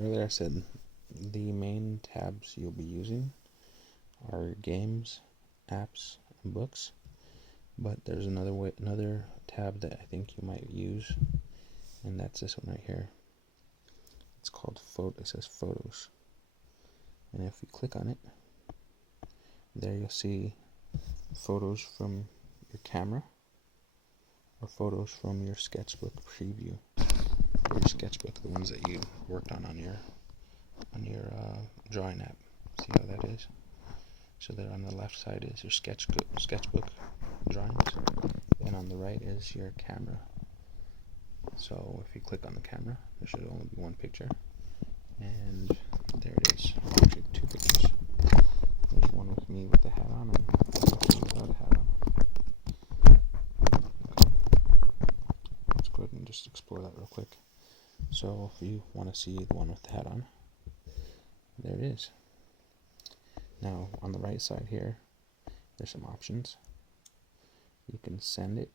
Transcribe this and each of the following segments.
Earlier I said the main tabs you'll be using are games, apps, and books. But there's another tab that I think you might use, and that's this one right here. It's called It says Photos. And if you click on it, there you'll see photos from your camera or photos from your sketchbook preview, or your sketchbook, the ones that you worked on your drawing app. See how that is? So there on the left side is your sketchbook drawings, and on the right is your camera. So if you click on the camera, there should only be one picture, and there it is. Actually, two pictures. There's one with me with the hat on, and one with me without a hat on. Okay. Let's go ahead and just explore that real quick. So if you want to see the one with the hat on, there it is. Now on the right side here, there's some options. You can send it,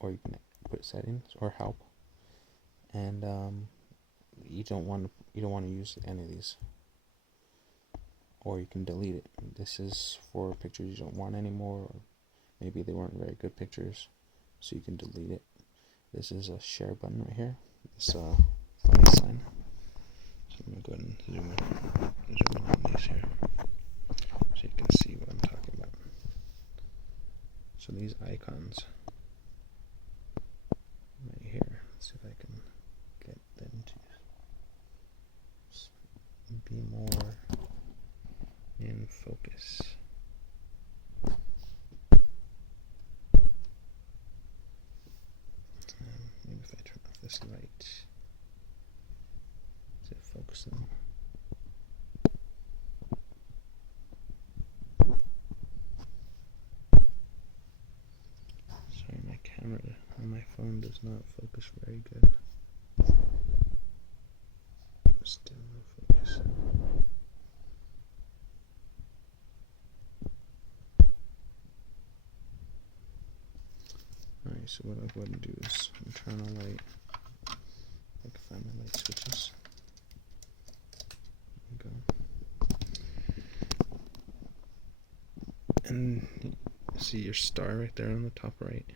or you can put settings or help, and you don't want to use any of these, or you can delete it. This is for pictures you don't want anymore, or maybe they weren't very good pictures, so you can delete it. This is a share button right here. This funny sign. So I'm gonna go ahead and zoom in on these here, so you can see what I'm talking about. So these icons right here, let's see if I can get them to be more in focus. Maybe if I turn off this light, to focus them. Sorry, my camera on my phone does not focus very good. Still no focus. Alright, so what I'll go ahead and do is turn on light. I can find my light switches. There we go. And see your star right there on the top right.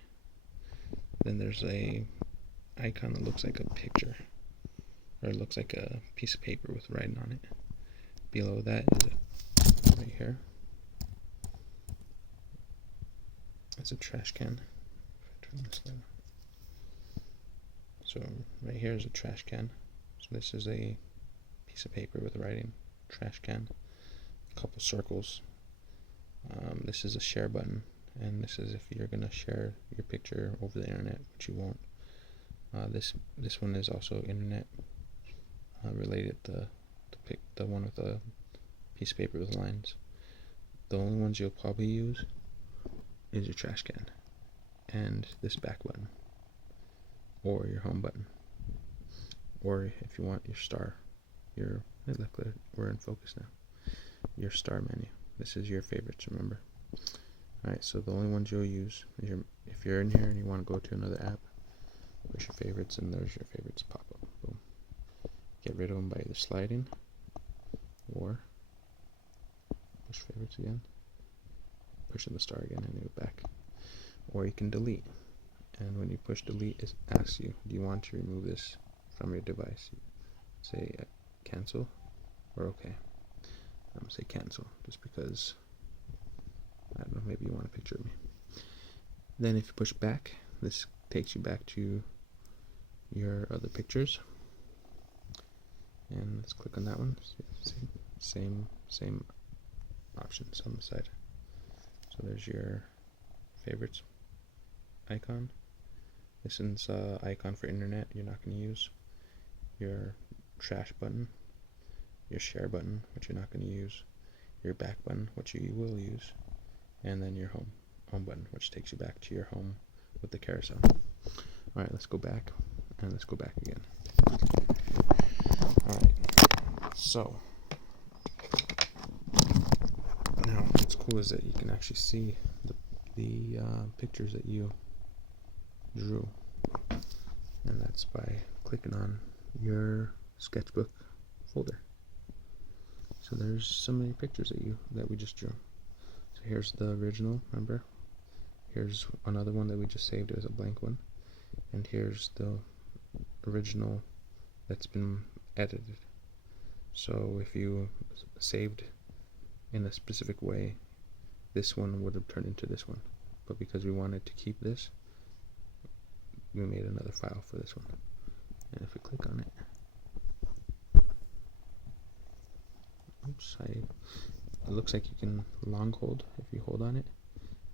Then there's a icon that looks like a picture, or it looks like a piece of paper with writing on it. Below that is right here. It's a trash can. If I turn this light on. So right here is a trash can. So this is a piece of paper with writing. Trash can. A couple circles. This is a share button, and this is if you're gonna share your picture over the internet, which you won't. This one is also internet related. The one with the piece of paper with lines. The only ones you'll probably use is your trash can and this back button, or your home button, or if you want your star. Look, we're in focus now. Your star menu. This is your favorites, remember? Alright, so the only ones you'll use is if you're in here and you want to go to another app, push your favorites, and there's your favorites pop up. Boom. Get rid of them by either sliding or push favorites again, pushing the star again, and go back. Or you can delete. And when you push delete, it asks you, do you want to remove this from your device? Say cancel or okay. I'm going to say cancel, just because, I don't know, maybe you want a picture of me. Then if you push back, this takes you back to your other pictures. And let's click on that one. Same options on the side. So there's your favorites icon. This is icon for internet you're not going to use. Your trash button, your share button, which you're not going to use, your back button, which you will use, and then your home button, which takes you back to your home with the carousel. Alright, let's go back, and let's go back again. Alright, so now what's cool is that you can actually see the pictures that you drew, and that's by clicking on your sketchbook folder. So there's so many pictures that we just drew. So here's the original, remember? Here's another one that we just saved as a blank one. And here's the original that's been edited. So if you saved in a specific way, this one would have turned into this one. But because we wanted to keep this, we made another file for this one. And if we click on it, oops, it looks like you can long hold. If you hold on it,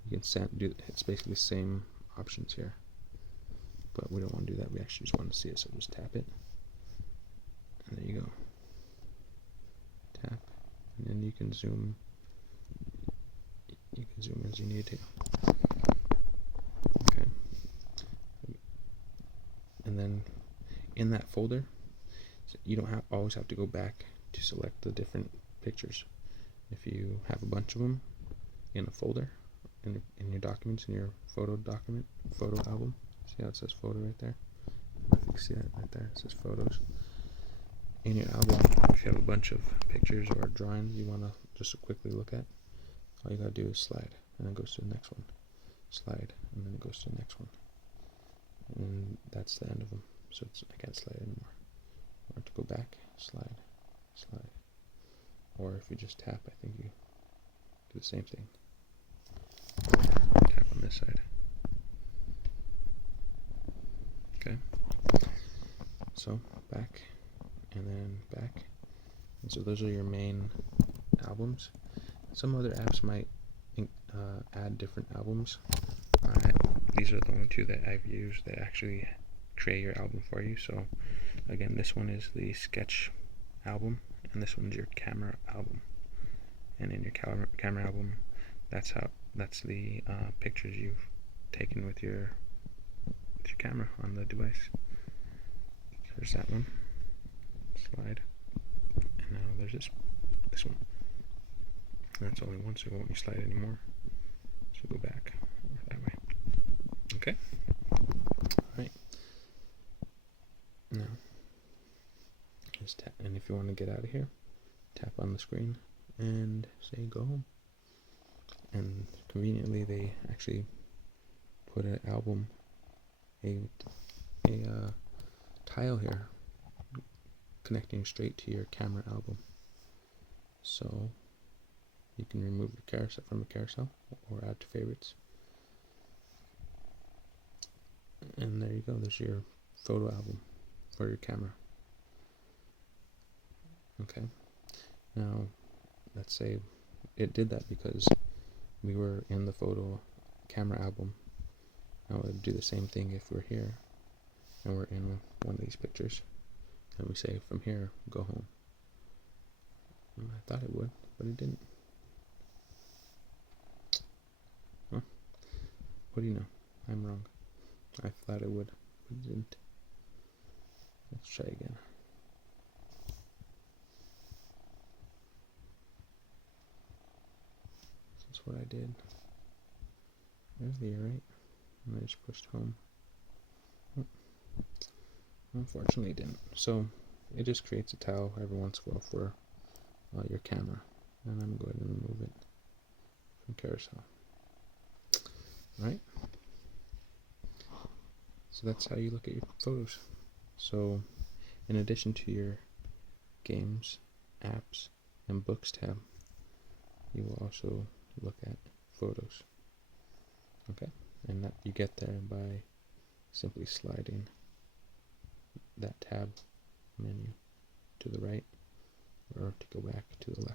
you can it's basically the same options here. But we don't want to do that. We actually just want to see it, so just tap it. And there you go. Tap. And then you can zoom. You can zoom as you need to. Okay. And then in that folder, you don't always have to go back to select the different pictures. If you have a bunch of them in a folder, in your documents, in your photo album, see how it says photo right there? If you can see that right there, it says photos. In your album, if you have a bunch of pictures or drawings you want to just quickly look at, all you gotta do is slide, and then it goes to the next one. Slide, and then it goes to the next one. And that's the end of them. So I can't slide anymore. Or to go back, slide, slide. Or if you just tap, I think you do the same thing. Tap on this side. Okay. So back, and then back. And so those are your main albums. Some other apps might add different albums. These are the only two that I've used that actually create your album for you. So again, this one is the sketch album, and this one's your camera album. And in your camera album, that's the pictures you've taken with your camera on the device. There's that one. Slide. And now there's this one. That's only one, so it won't be slide anymore. So go back that way. Okay. Alright. Now, just tap, and if you want to get out of here, tap on the screen and say go home. And conveniently, they actually put an album, a tile here, connecting straight to your camera album. So you can remove your carousel from a carousel or add to favorites. And there you go, there's your photo album for your camera. Okay, now let's say it did that because we were in the photo camera album. Now it would do the same thing if we're here and we're in one of these pictures and we say from here, go home. I thought it would, but it didn't. Huh. What do you know? I'm wrong. I thought it would, but it didn't. Let's try again. That's what I did earlier, right? And I just pushed home. Oh. Unfortunately, it didn't. So it just creates a tile every once in a while for your camera. And I'm going to remove it from carousel. Alright? So that's how you look at your photos. So in addition to your games, apps, and books tab, you will also look at photos. Okay? And that you get there by simply sliding that tab menu to the right or to go back to the left.